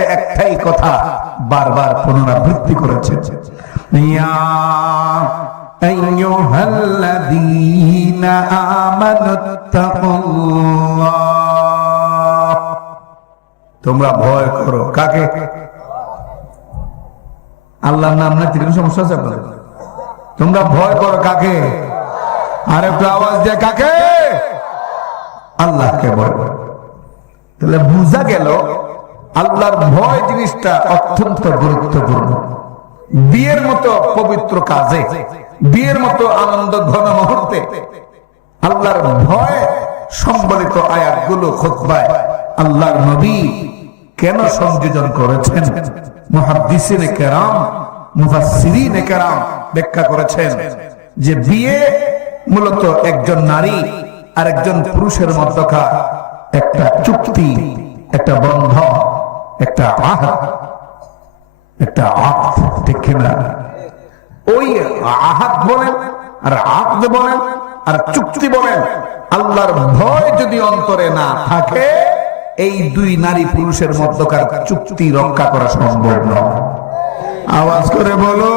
আয়াতে একটাই কথা বারবার পুনরাবৃত্তি করেছে, ইয়া আইয়ুহাল্লাযীনা আমানুত্তাকুল্লাহ, তোমরা ভয় করো। কাকে? আল্লাহর নাম না কোনো সমস্যা আছে আপনাদের? তোমরা ভয় করো কাকে? আর একটু আওয়াজ দিয়ে কাকে? আল্লাহকে ভয় করো। তাহলে বুঝা গেল আল্লাহর ভয় জিনিসটা অত্যন্ত গুরুত্বপূর্ণ। বিয়ের মতো পবিত্র কাজে, বিয়ের মতো আনন্দ ঘন মুহূর্তে আল্লাহর ভয় সম্বলিত আয়াতগুলো খুতবায় আল্লাহর নবী কেন সংযোজন করেছেন? মুহাদ্দিসিনে কেরাম, মুফাসসিরিনে কেরাম ব্যাখ্যা করেছেন যে বিয়ে মূলত একজন নারী আর একজন পুরুষের মধ্যকার একটা চুক্তি, একটা বন্ধন, একটা আহদ, একটা আকদ, ঠিক না? ওই আহদ বলেন আর আকদ বলেন আর চুক্তি বলেন, আল্লাহর ভয় যদি অন্তরে না থাকে এই দুই নারী পুরুষের মধ্যকার চুক্তি রক্ষা করা সম্ভব নয়। আওয়াজ করে বলো।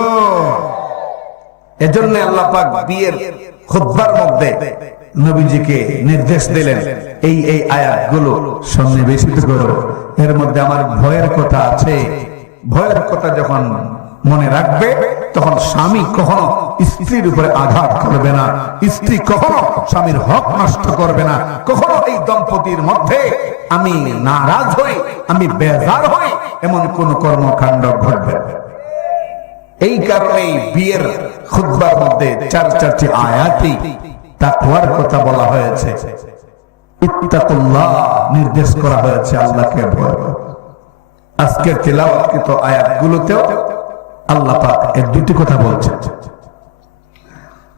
এজন্য আল্লাহ পাক বিয়ের খুতবার মধ্যে নবীজিকে নির্দেশ দিলেন এই এই আয়াতগুলো সন্নিবেশিত করো। এর মধ্যে আমার ভয়ের কথা আছে। ভয়ের কথা যখন মনে রাখবে তখন স্বামী কখনো স্ত্রীর উপরে আঘাত করবে না, স্ত্রী কখনো স্বামীর হক নষ্ট করবে না, কখনো এই দম্পতির মধ্যে আমি নারাজ হই, আমি বেজার হই এমন কোন কর্মকাণ্ড ঘটবে। এই কারণেই বিয়ের খুতবার মধ্যে চার চারটি আয়াতই তাকওয়ার কথা বলা হয়েছে, ইত্তাকুল্লাহ নির্দেশ করা হয়েছে, আল্লাহকে ভয় করো। আজকের তিলাওয়াতকৃত আয়াতগুলোতেও আল্লাহ পাক এই দুটি কথা বলছেন,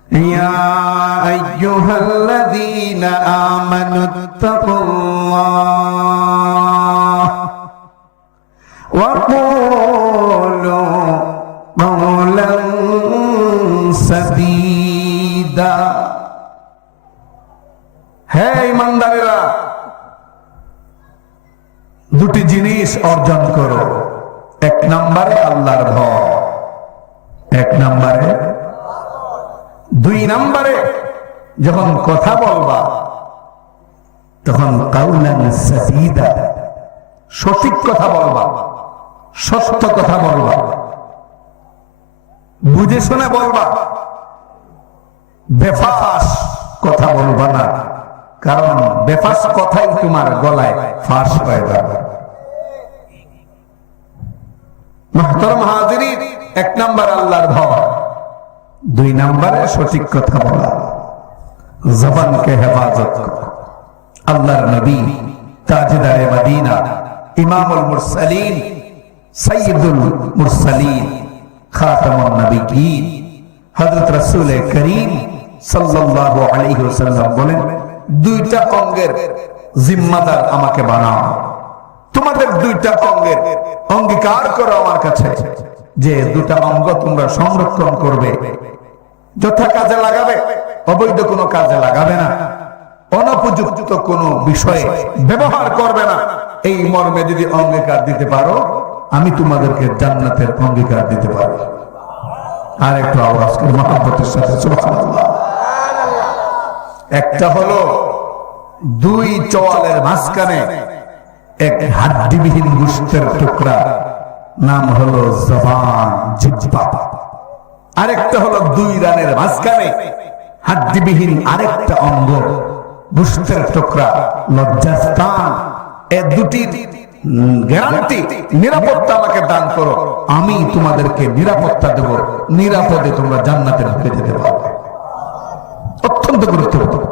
ইয়া আইয়ুহাল্লাযীনা আমানুত্তাকুল্লাহ ওয়া কুলু মাওলান সাদীদা। হে ঈমানদারেরা, দুটি জিনিস অর্জন করো। এক নম্বরে আল্লাহর ভয়, এক নম্বরে। দুই নম্বরে যখন কথা বলবা তখন কাউলান সাদীদা, সঠিক কথা বলবা, সত্য কথা বলবা, বুঝে শুনে বলবা, বেফাস কথা বলবা না, কারণ বেফাস কথাই তোমার গলায় ফাঁস হয়ে যাবে। মুহতারাম হাজিরিন, এক নাম্বার আল্লাহর ভয়, দুই নাম্বারে সঠিক কথা বলা, জবানকে হেফাজত করা। আল্লাহর নবী তাজদারে মদিনা, ইমামুল মুরসালিন, সাইয়্যিদুল মুরসালিন, খাতামুন নবিয়্যিন হযরত রাসূল করিম সাল্লাল্লাহু আলাইহি ওয়াসাল্লাম বলেন, দুইটা অঙ্গের জিম্মাদার আমাকে বানাও। তোমাদের দুইটা অঙ্গের অঙ্গীকার করো আমার কাছে যে দুটা অঙ্গ তোমরা সংরক্ষণ করবে, যথা কাজে লাগাবে, অবৈধ কোনো কাজে লাগাবে না, অনুপযুক্ত কোনো বিষয়ে ব্যবহার করবে না। এই মর্মে যদি অঙ্গীকার দিতে পারো আমি তোমাদেরকে জান্নাতের অঙ্গীকার দিতে পারি। আর একটু আওয়াজ করে মহব্বতের সাথে সুবহানাল্লাহ। একটা হলো দুই চোয়ালের মাঝখানে এক হাড্ডিবিহীন গোশতের টুকরা, নাম হলো জবান, জিহ্বা। আরেকটা হলো দুই রানের মাঝখানে হাড্ডিবিহীন আরেকটা অঙ্গ, গোশতের টুকরা, লজ্জাস্থান। এই দুটির গ্যারান্টি, নিরাপত্তা আমাকে দান করো, আমি তোমাদেরকে নিরাপত্তা দেব, নিরাপদে তোমরা জান্নাতে ঢুকে যেতে পারবে। অত্যন্ত গুরুত্বপূর্ণ।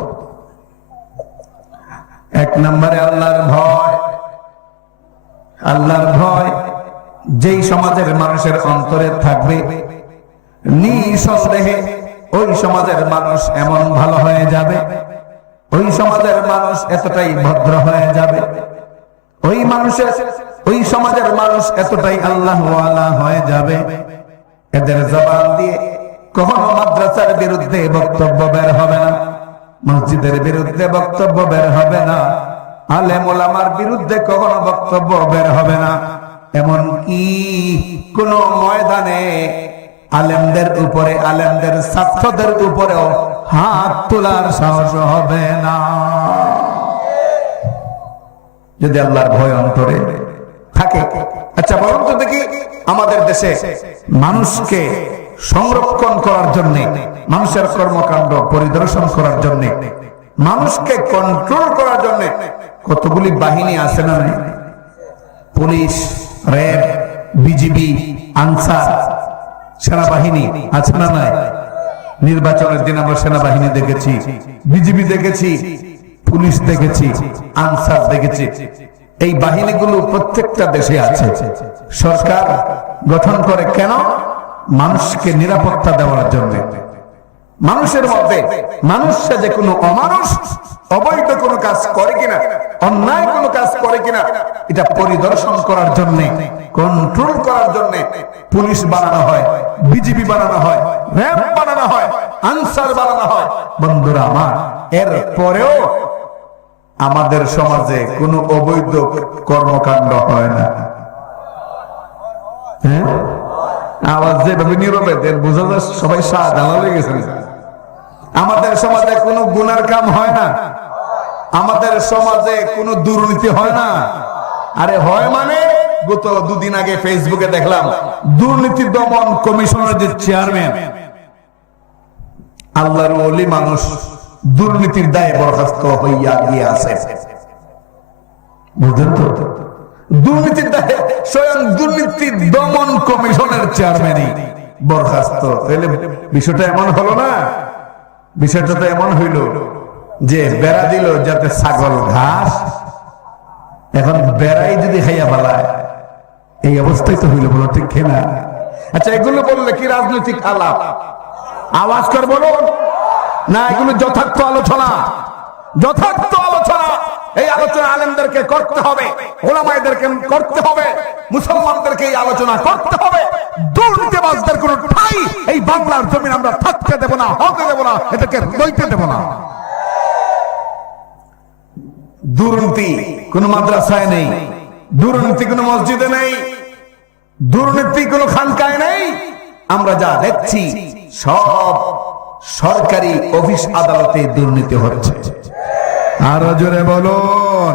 এক নম্বরে আল্লাহর ভয়। আল্লাহর ভয় যেই সমাজের মানুষের অন্তরে থাকবে, নিঃসন্দেহে ওই সমাজের মানুষ এমন ভালো হয়ে যাবে, ওই সমাজের মানুষ এতটাই ভদ্র হয়ে যাবে, ওই সমাজের মানুষ এতটাই আল্লাহওয়ালা হয়ে যাবে, এদের জবান দিয়ে কখনো মাদ্রাসার বিরুদ্ধে বক্তব্য বের হবে না, মসজিদের বিরুদ্ধে বক্তব্য বের হবে না, আলেম ওলামার বিরুদ্ধে কখনো বক্তব্য বের হবে না, এমনকি কোন ময়দানে আলেমদের উপরে, আলেমদের ছাত্রদের উপরেও হাত তোলার সাহস হবে না যদি আল্লাহর ভয় অন্তরে থাকে। আচ্ছা বলুন তো দেখি, আমাদের দেশে মানুষকে সংরক্ষণ করার জন্য, মানুষের কর্মকাণ্ড পরিদর্শন করার জন্য, মানুষকে কন্ট্রোল করার জন্য কতগুলি বাহিনী আছে না? পুলিশ, র্যাব, বিজিবি, আনসার, সেনাবাহিনী আছে না? নাই? নির্বাচনের দিন আমরা সেনাবাহিনী দেখেছি, বিজিবি দেখেছি, পুলিশ দেখেছি, আনসার দেখেছি। এই বাহিনীগুলো প্রত্যেকটা দেশে আছে। সরকার গঠন করে কেন? মানুষকে নিরাপত্তা দেওয়ার জন্য। মানুষের মধ্যে মানুষ যে কোনো অমানুষ, অবৈধ কোনো কাজ করে কিনা, অন্যায় কোনো কাজ করে কিনা, এটা পরিদর্শন করার জন্য, কন্ট্রোল করার জন্য পুলিশ বানানো হয়, বিজিবি বানানো হয়, র্যাব বানানো হয়, আনসার বানানো হয়। বন্ধুরা আমার, এর পরেও আমাদের সমাজে কোনো অবৈধ কর্মকাণ্ড হয় না। হ্যাঁ, আওয়াজ যেভাবে নীরবে বোঝা যায় সবাই দালাল হয়ে গেছে। আমাদের সমাজে কোনো গুনার কাম হয় না, আমাদের সমাজে কোনো দুর্নীতি হয় না। আরে হয় মানে, গত দুদিন আগে ফেসবুকে দেখলাম দুর্নীতি দমন কমিশনের যে চেয়ারম্যান, আল্লাহর ওলি মানুষ, দুর্নীতির দায়ে বরখাস্ত হইয়া গিয়ে আছে। বুঝলেন তো? দুর্নীতির দায়ে স্বয়ং দুর্নীতি দমন কমিশনের চেয়ারম্যানই বরখাস্ত। তাহলে বিষয়টা এমন হলো না? বিষয়টা তো এমন হইল যে বেড়া দিল যাতে ছাগল ঘাস, এখন বেড়াই যদি খাইয়া ফেলায়, এই অবস্থায় তো হইল। বলো ঠিক না? আচ্ছা, এগুলো বললে কি রাজনৈতিক আলাপ? আওয়াজ করে বলুন না, এগুলো যথার্থ আলোচনা, যথার্থ আলোচনা। এই আলোচনা আলেমদেরকে করতে হবে, ওলামায়েদেরকে করতে হবে, মুসলমানদেরকে এই আলোচনা করতে হবে। দুর্নীতিবাজদের কোনো ঠাঁই এই বাংলার জমিন আমরা থাকতে দেব না, হতে দেব না, এটাকে লইতে দেব না। দুর্নীতি কোন মাদ্রাসায় নেই, দুর্নীতি কোন মসজিদে নেই, দুর্নীতি কোন খানকায় নেই। আমরা যা দেখছি সব সরকারি অফিস আদালতে দুর্নীতি হচ্ছে। আরো জোরে বলুন,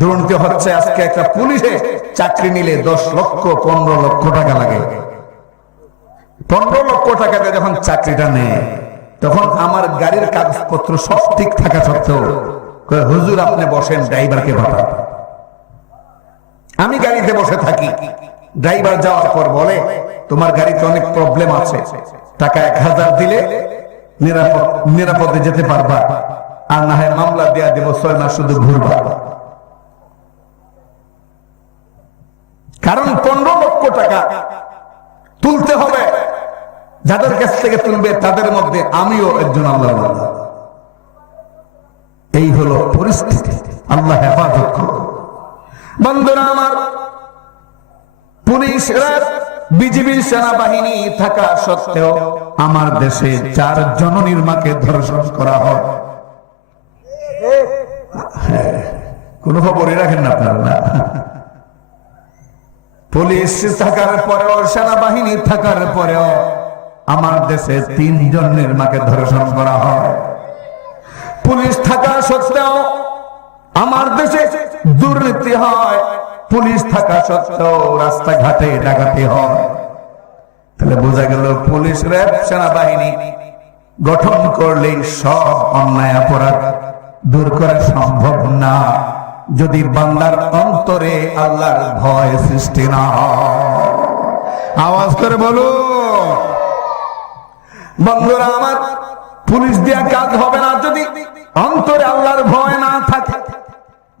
দুর্নীতি হচ্ছে। আজকে একটা পুলিশে চাকরি নিলে 10 লক্ষ 15 লক্ষ টাকা লাগে। 15 লক্ষ টাকা দিয়ে যখন চাকরিটা নেয়, তখন আমার গাড়ির কাগজপত্র সব ঠিক থাকা সত্ত্বেও হুজুর আপনি বসেন, ড্রাইভারকে পাঠান। আমি গাড়িতে বসে থাকি, ড্রাইভার যাওয়ার পর বলে তোমার গাড়িতে অনেক প্রবলেম আছে, টাকা 1000 দিলে নিরাপদে যেতে পারবা, আর না হয় মামলা দেয়া দেব, 6 মাস শুধু ঘুরবা। কারণ 15 লক্ষ টাকা তুলতে হবে, যাদের কাছ থেকে তুলবে তাদের মধ্যে আমিও একজন। আল্লাহ এই হলো পরিস্থিতি। আল্লাহ হেফাজত করুন। বন্ধুরা আমার, পুলিশ, র্যাব, বিজিবি, সেনাবাহিনী থাকা সত্ত্বেও আমার দেশে 4 জননীর মাকে ধর্ষণ করা হয়। কোন খবরই রাখেন না আপনারা? না, পুলিশ থাকার পরেও, সেনাবাহিনী থাকার পরেও আমার দেশে 3 জনের মাকে ধর্ষণ করা হয়। পুলিশ থাকা সত্ত্বেও আমার দেশে দুর্নীতি হয়, পুলিশ থাকা সত্ত্বেও রাস্তাঘাটে ডাকাতি হয়। তাহলে বোঝা গেল পুলিশ, র্যাব, সেনাবাহিনী গঠন করলেই সব অন্যায় অপরাধ দূর করা সম্ভব না, যদি বান্দার অন্তরে আল্লাহর ভয় সৃষ্টি না হয়। আওয়াজ করে বলো বন্ধুরা আমার, পুলিশ দিয়া কাজ হবে না যদি অন্তরে আল্লাহর ভয় না থাকে।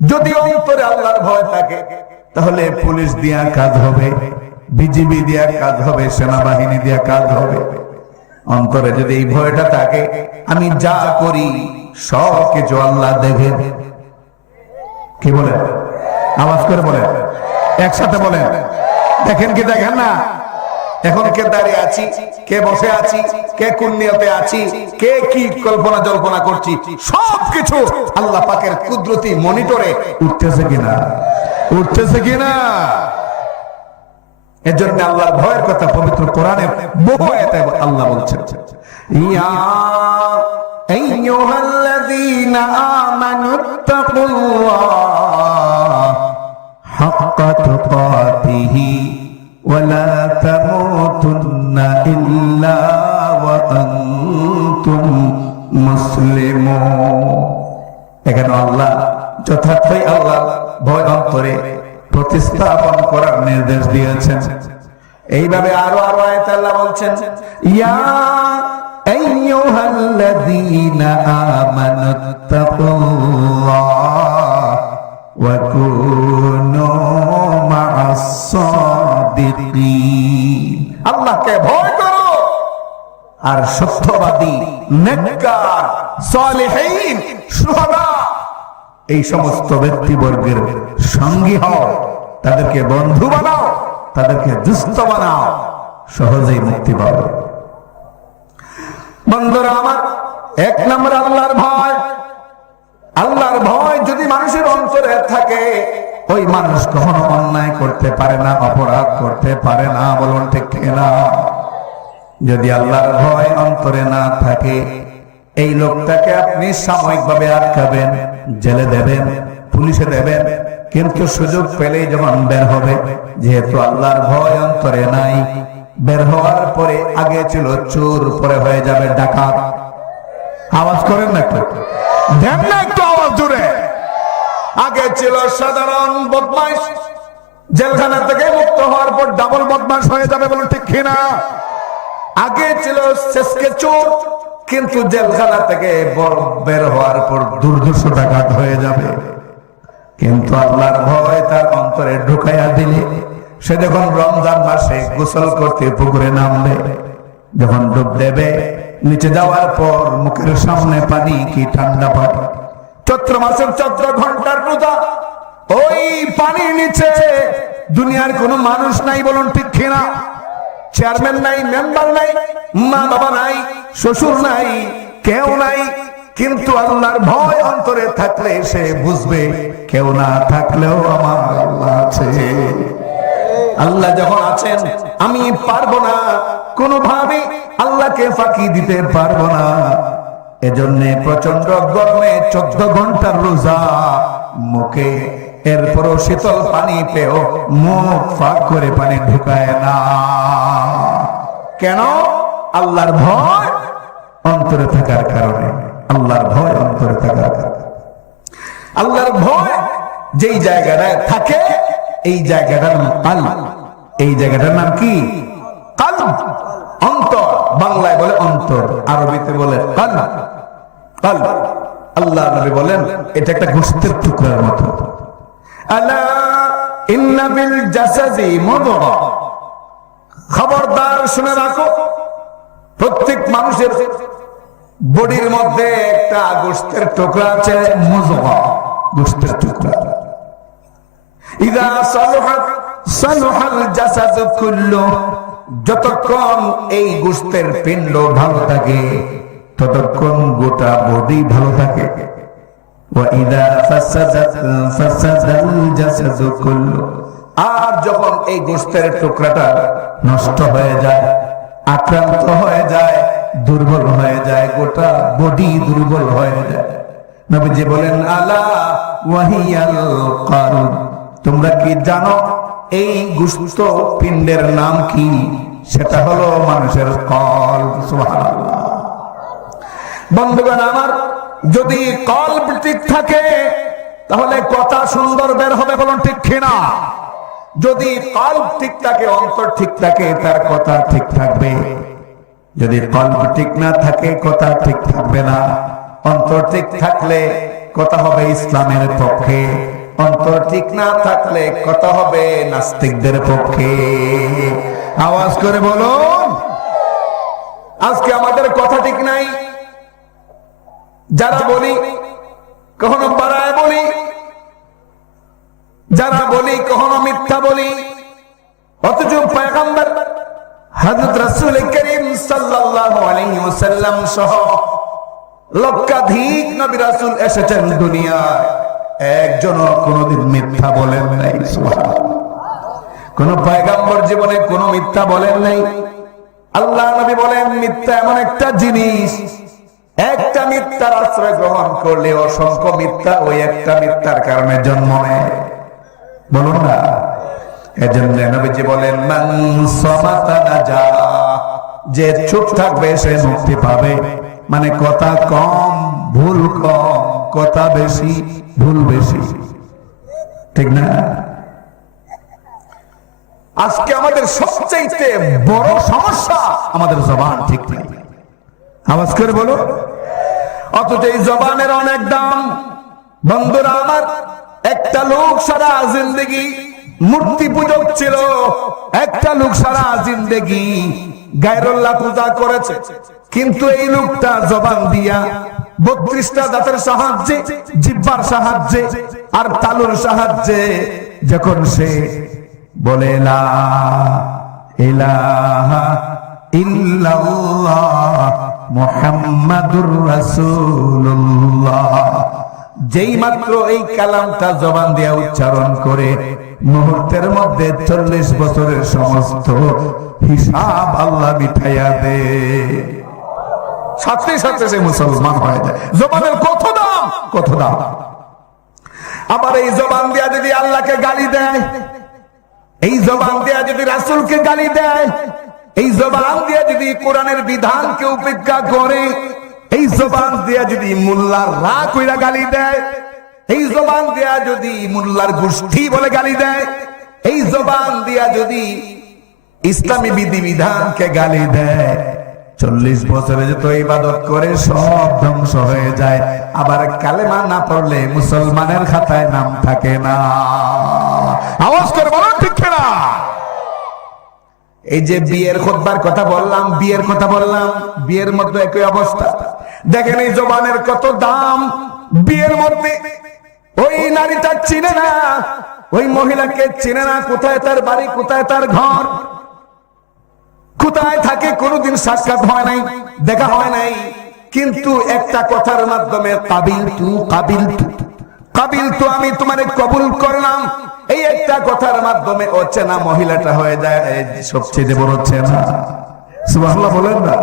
যদি অন্তরে আল্লাহর ভয় থাকে তাহলে পুলিশ দিয়া কাজ হবে, বিজিবি দিয়া কাজ হবে, সেনাবাহিনী দিয়া কাজ হবে। অন্তরে যদি এই ভয়টা থাকে, আমি যা করি সব কিছু আল্লাহ দেখে। কি বলে? আওয়াজ করে বলেন, একসাথে বলেন। দেখেন কি দেখেন না? এখন কে দাঁড়িয়ে আছি, কে বসে আছি, কে কোন নিয়তে আছি, কে কি কল্পনা জল্পনা করছি, সবকিছু আল্লাহ পাকের কুদরতি মনিটরে উঠতেছে কিনা। উঠতেছে কিনা? এজন্য আল্লাহর ভয়ের কথা পবিত্র কোরআনে বহু আয়াতে আল্লাহ বলছেন, ইয়া আইয়ুহাল্লাযীনা আমানুত্তাকুল্লাহ হাক্কা তুকাতিহি ওয়া লা তামুতুন্না ইল্লা ওয়া আনতুম মুসলিমুন। এখানে আল্লাহ যথার্থই আল্লাহ ভয় অন্তরে প্রতিস্থাপন করার নির্দেশ দিয়েছেন। এইভাবে আরো আরো আয়াতে আল্লাহ বলছেন, ইয়া আইয়ুহাল্লাযীনা আমানুত্তাকুল্লাহ ওয়া কুনু মা'আস সাদিকিন। আল্লাহকে ভয় করো আর সত্যবাদী, নেককার, সালেহীন, শুহাদা এই সমস্ত ব্যক্তিবর্গের সঙ্গী হও, তাদেরকে বন্ধু বানাও, তাদেরকে দুস্থ বানাও, সহজেই মুক্তি পাবে। বন্ধুরা আমার, এক নম্বর আল্লাহর ভয়। আল্লাহর ভয় যদি মানুষের অন্তরে থাকে, ওই মানুষ কখনো অন্যায় করতে পারে না, অপরাধ করতে পারে না। বলুন ঠিক কিনা? যদি আল্লাহর ভয় অন্তরে না থাকে, এই লোকটাকে আপনি সাময়িকভাবে আটকাবেন, জেলে দেবেন, পুলিশে দেবেন, কিন্তু সুযোগ পেলেই যখন বের হবে, যেহেতু আল্লাহর ভয় অন্তরে নাই, বের হওয়ার পরে আগে ছিল চোর, পরে হয়ে যাবে ডাকাত। আওয়াজ করেন না একটু, দেন না একটু আওয়াজ জোরে। আগে ছিল সাধারণ বদমাইশ, জেলখানা থেকে মুক্ত হওয়ার পর ডাবল বদমাইশ হয়ে যাবে। বলুন ঠিক কিনা? আগে ছিল শেষকে চোর, কিন্তু জেলখানা থেকে বের হওয়ার পর দুর্ধর্ষ ডাকাত হয়ে যাবে। কিন্তু আল্লাহর ভয় তার অন্তরে ঢুকাইয়া দিলে, সে যখন রমজান মাসে গোসল করতে পুকুরে নামবে, যখন ডুব দেবে, নিচে যাওয়ার পর মুখের সামনে পানি, কি ঠান্ডা পানি। চৈত্র মাসের 14 ঘন্টার রোজা, ওই পানির নিচে দুনিয়ার কোনো মানুষ নাই। বলুন ঠিক কিনা? চেয়ারম্যান নাই, মেম্বার নাই, মা বাবা নাই, শ্বশুর নাই, কেউ নাই। কিন্তু আল্লাহর ভয় অন্তরে থাকলে সে বুঝবে, কেউ না থাকলেও আমার আল্লাহ আছে। আল্লাহ যখন আছেন, আমি পারবো না, কোনোভাবে আল্লাহকে ফাঁকি দিতে পারবো না। এজন্য প্রচন্ড গরমে 14 ঘন্টার রোজা, মুখে এরপরও শীতল পানি পেও মুখ ফাঁক করে পানি ঢুকায় না। কেন? আল্লাহর ভয় অন্তরে থাকার কারণে। আল্লাহর ভয় অন্তরে থাকার কারণে। আল্লাহর ভয় যেই জায়গাটায় থাকে, এই জায়গাটার নাম কাল্ব। এই জায়গাটার নাম কি? কাল্ব, অন্তর। বাংলায় বলে অন্তর, আরবিতে বলে কাল্ব। কাল্ব। আল্লাহ নবী বলেন, এটা একটা গোশতের টুকরার মতো। আলা ইন্না বিল জাসাদি মুদগা। খবরদার শুনে রাখো, প্রত্যেক মানুষের বডির মধ্যে একটা গোশতের টুকরা আছে, মুদগা, গোশতের টুকরা। ইযা সালুহাত সালুহাল জাসাদু কুল্লু। যতক্ষণ এই গোশতের পিণ্ড ভালো থাকে, ততক্ষণ গোটা বডি ভালো থাকে। ওয়াইদা ফাসাদাত ফাসাদাল জাসাদু কুল্লু। আর যখন এই গোশতের টুকরাটা নষ্ট হয়ে যায়, আক্রান্ত হয়ে যায়, দুর্বল হয়ে যায়, গোটা বডি দুর্বল হয়ে যায়। নবীজি বলেন, আলা ওয়াহিয়াল কালব। তোমরা কি জানো এই গোশত পিণ্ডের নাম কি? সেটা হলো মানুষের কলব। সুবহানাল্লাহ। বন্ধুগণ আমার, যদি কলব ঠিক থাকে, তাহলে কথা সুন্দর বের হবে। বলুন ঠিক কিনা? যদি কলব ঠিক থাকে, অন্তর ঠিক থাকে, তার কথা ঠিক থাকবে। যদি কলব ঠিক না থাকে, কথা ঠিক থাকবে না। অন্তর ঠিক থাকলে কথা হবে ইসলামের পক্ষে, অন্তর ঠিক না থাকলে কথা হবে নাস্তিকদের পক্ষে। আওয়াজ করে বলুন। আজকে আমাদের কথা ঠিক নাই। যারা বলি কখনো বাড়ায় বলি, যারা বলি কখনো মিথ্যা বলি, অথচ পয়গম্বর হযরত রাসূল করিম সাল্লাল্লাহু আলাইহি ওয়াসাল্লাম সহ লক্ষাধিক নবী রাসূল এসেছেন দুনিয়ায়। একজনও কোনোদিন মিথ্যা বলেন নাই। সুবহানাল্লাহ। কোন পয়গম্বর জীবনে কোন মিথ্যা বলেন নাই। আল্লাহ নবী বলেন মিথ্যা এমন একটা জিনিস, একটা মিথ্যার আশ্রয় গ্রহণ করলে অসংখ্য মিথ্যা ওই একটা মিথ্যার কারণে জন্ম নেয়। বলুন না। এজন্য নবীজি বলেন মান সামাতা নাজা, যে চুপ থাকবে সে মুক্তি পাবে। মানে কথা কম ভুল কম, কথা বেশি ভুল বেশি, ঠিক না? আজকে আমাদের সবচাইতে বড় সমস্যা আমাদের জবান ঠিক নাই। আওয়াজ করে বলো। অথচ এই জবানের অনেক দাম। বন্ধুরা আমার, একটা লোক সারা জিন্দেগি মূর্তি পূজক ছিল, একটা লোক সারা জিন্দেগি গায়রুল্লাহ পূজা করেছে, কিন্তু এই লোকটা জবান দিয়া 32টা দাঁতের সাহায্যে, জিহ্বার সাহায্যে আর তালুর সাহায্যে যখন সে বলে লা ইলাহা ইল্লাল্লাহ মুহাম্মাদুর রাসূলুল্লাহ, যেই মাত্র এই কালামটা জবান দিয়ে উচ্চারণ করে মুহূর্তের মধ্যে 40 বছরের সমস্ত হিসাব আল্লাহ মিটাইয়া দে। সাথে সাথে সে মুসলমান হয়ে যায়। জবানের কত দাম, কত দাম। আবার এই জবান দিয়া যদি আল্লাহকে গালি দেয়, এই জবান দিয়া যদি রাসূলকে গালি দেয়, এই জবান দিয়া যদি কোরআনের বিধানকে উপেক্ষা করে, এই জবান দিয়া যদি মোল্লার রা কইরা গালি দেয়, এই জবান দিয়া যদি মোল্লার গোষ্ঠী বলে গালি দেয়, এই জবান দিয়া যদি ইসলামী বিধিবিধানকে গালি দেয়, 40 বছরে যত ইবাদত করে সব ধ্বংস হয়ে যায়। আবার কালেমা না পড়লে মুসলমানের খাতায় নাম থাকে না। আওয়াজ করে বলো ঠিক না? এই যে বিয়ের খুতবার কথা বললাম, বিয়ের কথা বললাম, বিয়ের মধ্যে একই অবস্থা। দেখেন এই জবানের কত দাম। বিয়ের মধ্যে ওই নারীটা চিনে না, ওই মহিলাকে চিনে না, কোথায় তার বাড়ি, কোথায় তার ঘর, কোথায় থাকে, কোনোদিন সাক্ষাৎ হয় নাই, দেখা হয় নাই, কিন্তু একটা কথার মাধ্যমে কাবিল তু আমি তোমারে কবুল করলাম, এই একটা কথার মাধ্যমে অচেনা মহিলাটা হয়ে যায় সবচেয়ে বড় চেনা। সুবহানাল্লাহ বলেন না?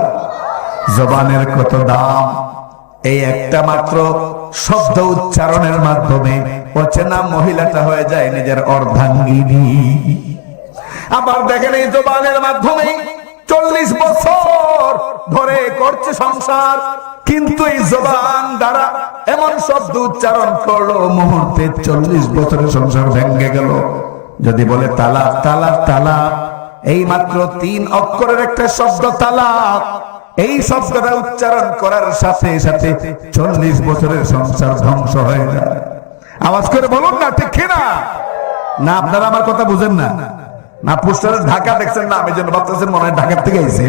জবানের কত দাম। এই একটা মাত্র শব্দ উচ্চারণের মাধ্যমে অচেনা মহিলাটা হয়ে যায় নিজের অর্ধাঙ্গিনী। আবার দেখেন এই জবানের মাধ্যমে 40 বছর ধরে করছে সংসার, কিন্তু এই জবান দ্বারা এমন শব্দ উচ্চারণ করলো মুহূর্তে 40 বছরের সংসার ভেঙে গেল। যদি বলে তালাক তালাক তালাক, এই মাত্র 3 অক্ষরের একটা শব্দ তালাক, এই শব্দটা উচ্চারণ করার সাথে সাথে 40 বছরের সংসার ধ্বংস হয়ে যায়। আওয়াজ করে বলুন না ঠিক কিনা? না আপনারা আমার কথা বুঝেন না? না পোস্টারে ঢাকা দেখছেন না, আমি যেন ভাবতেছেন মনে হয় ঢাকার থেকে আইছে।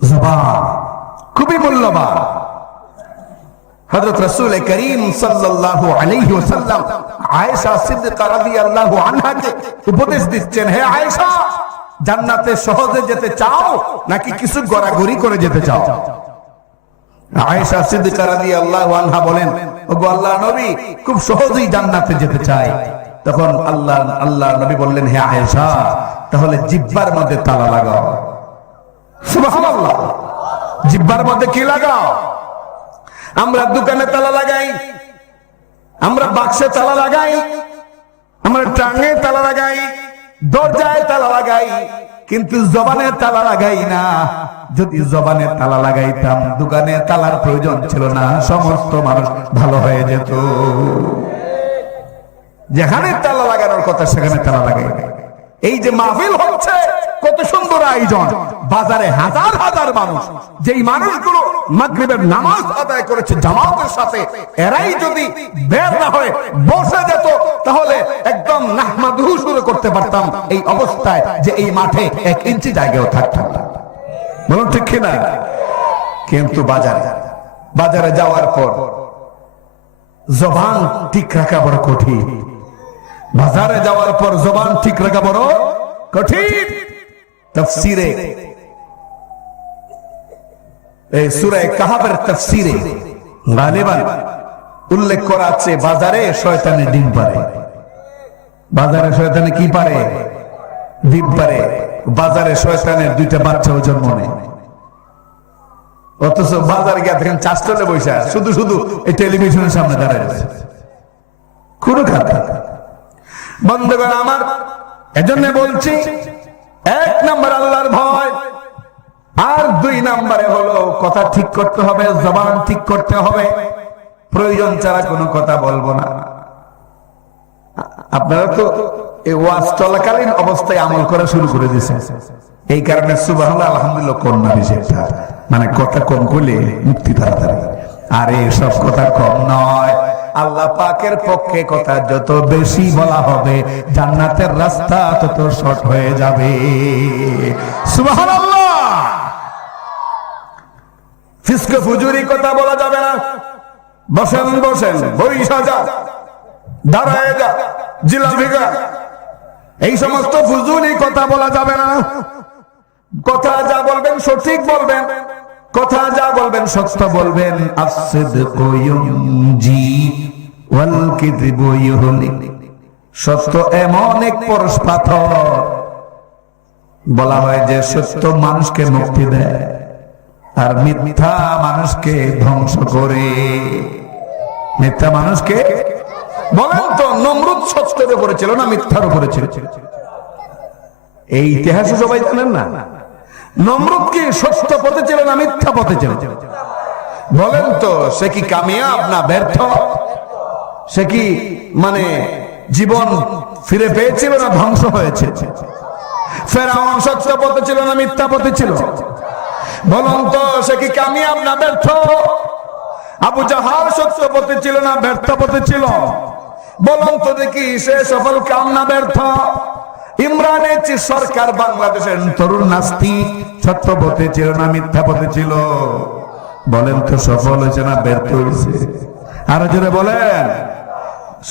জবান খুবই মূল্যবান। হযরত রাসূল করিম সাল্লাল্লাহু আলাইহি ওয়াসাল্লাম আয়েশা সিদ্দিকা রাদিয়াল্লাহু আনহাকে উপদেশ দিচ্ছেন, হে আয়েশা, জান্নাতে সহজে যেতে চাও নাকি কিছু গড়াগড়ি করে যেতে চাও? আয়েশা সিদ্দিকা রাদিয়াল্লাহু আনহা বলেন, ওগো আল্লাহর নবী, খুব সহজেই জান্নাতে যেতে চাই। তখন আল্লাহ নবী বললেন, হে আয়েশা, তাহলে জিহ্বার মধ্যে তালা লাগাও। সুবহানাল্লাহ। জিহ্বার মধ্যে কি লাগাও? আমরা দোকানে তালা লাগাই, আমরা বাক্সে তালা লাগাই, আমরা টাঙ্গে তালা লাগাই, দরজায় তালা লাগাই, কিন্তু জবানে তালা লাগাই না। যদি জবানে তালা লাগাইতাম দোকানে তালার প্রয়োজন ছিল না, সমস্ত মানুষ ভালো হয়ে যেত। যেখানে তালা লাগানোর কথা সেখানে তালা লাগাই। এই যে মাহফিল হচ্ছে, কত সুন্দর আয়োজন, বাজারে হাজার হাজার মানুষ, যেই মানুষগুলো মাগরিবের নামাজ আদায় করেছে জামাতের সাথে, এরাই যদি বের না হয়ে বসে যেত তাহলে একদম নাহমাদুহু শুরু করতে পারতাম। এই অবস্থায় যে এই মাঠে 1 ইঞ্চি জায়গাও থাকতাম না। বলুন ঠিক কিনা? কিন্তু বাজারে যাওয়ার পর জবান ঠিক রাখা বড় কঠিন। বাজারে যাওয়ার পর জবান ঠিক রাখা বড় কঠিন। তাফসীরে এই সূরা কাহফের তাফসীরে গালিবান উল্লেখ করা আছে বাজারে শয়তানে ডিম পারে। বাজারে শয়তানে কি পারে? ডিম পারে। বাজারে শয়তানের 2টা বাচ্চাও জন্ম নেয়, অথচ বাজারে গিয়ে দেখেন চাষতলে বসে শুধু শুধু এই টেলিভিশনের সামনে দাঁড়ায় আছে। কোন খাতা বন্ধুগণ আমার, এজন্য বলছি 1 নম্বর আল্লাহর ভয়, আর 2 নম্বরে হলো কথা ঠিক করতে হবে, জবান ঠিক করতে হবে, প্রয়োজন ছাড়া কোনো কথা বলবো না। আপনারা তো এই ওয়াজ চলাকালীন অবস্থায় আমল করা শুরু করে দিয়েছেন, এই কারণে সুবহানাল্লাহ আলহামদুলিল্লাহ কোন না বিষয়টা, মানে কথা কম করলে মুক্তি তাড়াতাড়ি। আর সব কথা কম নয়, আল্লাহ পাকের পক্ষে কথা যত বেশি বলা হবে জান্নাতের রাস্তা তত শর্ট হয়ে যাবে। সুবহানাল্লাহ। ফিস্ক ফুজুরি কথা বলা যাবে না। বসেন বসেন, বই সাজা, দাঁড়ায় যা, জিলাপি খা, এই সমস্ত ফুজুরি কথা বলা যাবে না। কথা যা বলবেন সঠিক বলবেন, কথা যা বলবেন সত্য বলবেন। as-sidqu yunji wal kidhbu yuhlik, সত্য এমন এক পরশ পাথর, বলা হয় যে সত্য মানুষকে মুক্তি দেয় আর মিথ্যা মানুষকে ধ্বংস করে। মিথ্যা মানুষকে, বলেন তো নমরুদ সত্যের উপরে ছিল না মিথ্যার উপরে ছিল? এই ইতিহাসে সবাই জানেন না? নমরুদ কি সত্য পথে ছিল না মিথ্যা পথে ছিল? বলেন তো সে কি কামিয়াব না ব্যর্থ? সে কি মানে জীবন ফিরে পেয়েছিল না ধ্বংস হয়েছে? ফেরাউন সত্য পথে ছিল না মিথ্যা পথে ছিল? বলুন তো সে কি কামিয়াব না ব্যর্থ? আবু জাহাল সত্য পথে ছিল না ব্যর্থ পথে ছিল? বলুন তো দেখি সে সফল কাম না ব্যর্থ? ইমরানের সরকার বাংলাদেশের তরুণ নাস্তিক সত্য পথে ছিল না মিথ্যা পথে ছিল? বলেন তো সফল হয়েছে না ব্যর্থ হয়েছে? আরো জোরে বলেন।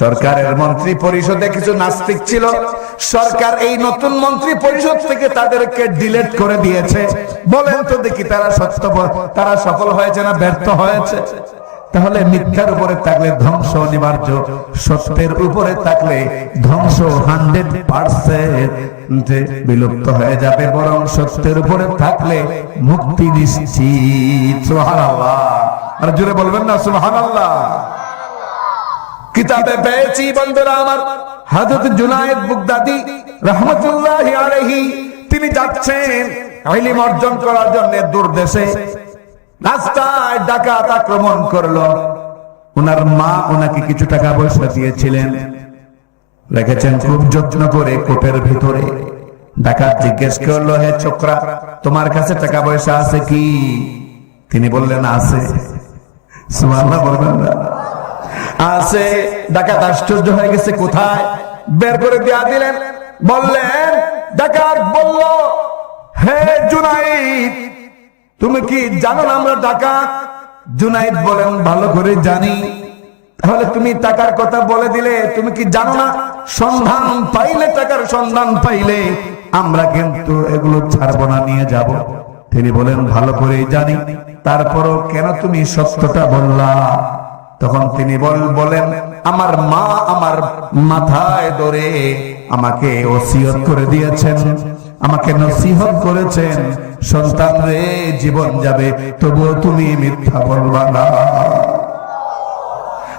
সরকারের মন্ত্রী পরিষদে কিছু নাস্তিক ছিল, সরকার এই নতুন মন্ত্রী পরিষদ থেকে তাদেরকে ডিলিট করে দিয়েছে। বলেন তো দেখি তারা সফল হয়েছে না ব্যর্থ হয়েছে? তাহলে মিথ্যার উপরে থাকলে ধ্বংস অনিবার্য, সত্যের উপরে থাকলে ধ্বংস 100% বিলুপ্ত হয়ে যাবে, বরং সত্যের উপরে থাকলে মুক্তি নিশ্চিত। সুবহানাল্লাহ। আর জোরে বলবেন না সুবহানাল্লাহ। কিতাবে পেয়েছি বন্ধুরা আমার, হযরত জুনায়েদ বাগদাদী রাহমাতুল্লাহি আলাইহি তিনি যাচ্ছেন ইলম অর্জন করার জন্য দূর দেশে। রাস্তায় ডাকাত আক্রমণ করলো। ওনার মা ওনাকে কিছু টাকা পয়সা দিয়েছিলেন, রেখেছেন খুব যত্ন করে কোটের ভিতরে। ডাকাত জিজ্ঞেস করলো, হে ছোকরা তোমার কাছে টাকা পয়সা আছে কি? তিনি বললেন আছে। সুবহানাল্লাহ বলবেন না? আছে। ডাকাত আশ্চর্য হয়ে গেছে, কোথায়? বের করে দিয়া দিলেন। বললেন, ডাকাত বলল, হে জুনাইদ তুমি কি জানো না আমরা ডাকাত? জুনাইদ বলেন, ভালো করে জানি। তাহলে তুমি টাকার কথা বলে দিলে, তুমি কি জানো না সন্ধান পাইলে, টাকার সন্ধান পাইলে আমরা কিন্তু এগুলো ছাড়বো না, নিয়ে যাব। তিনি বলেন, ভালো করে জানি, তারপরও কেন তুমি সত্যটা বললা? তখন তিনি বলেন, আমার মা আমার মাথায় ধরে আমাকে ওসিয়ত করে দিয়েছেন, আমাকে নসিহত করেছেন, সন্তান রে জীবন যাবে তবুও তুমি মিথ্যা বলবা না।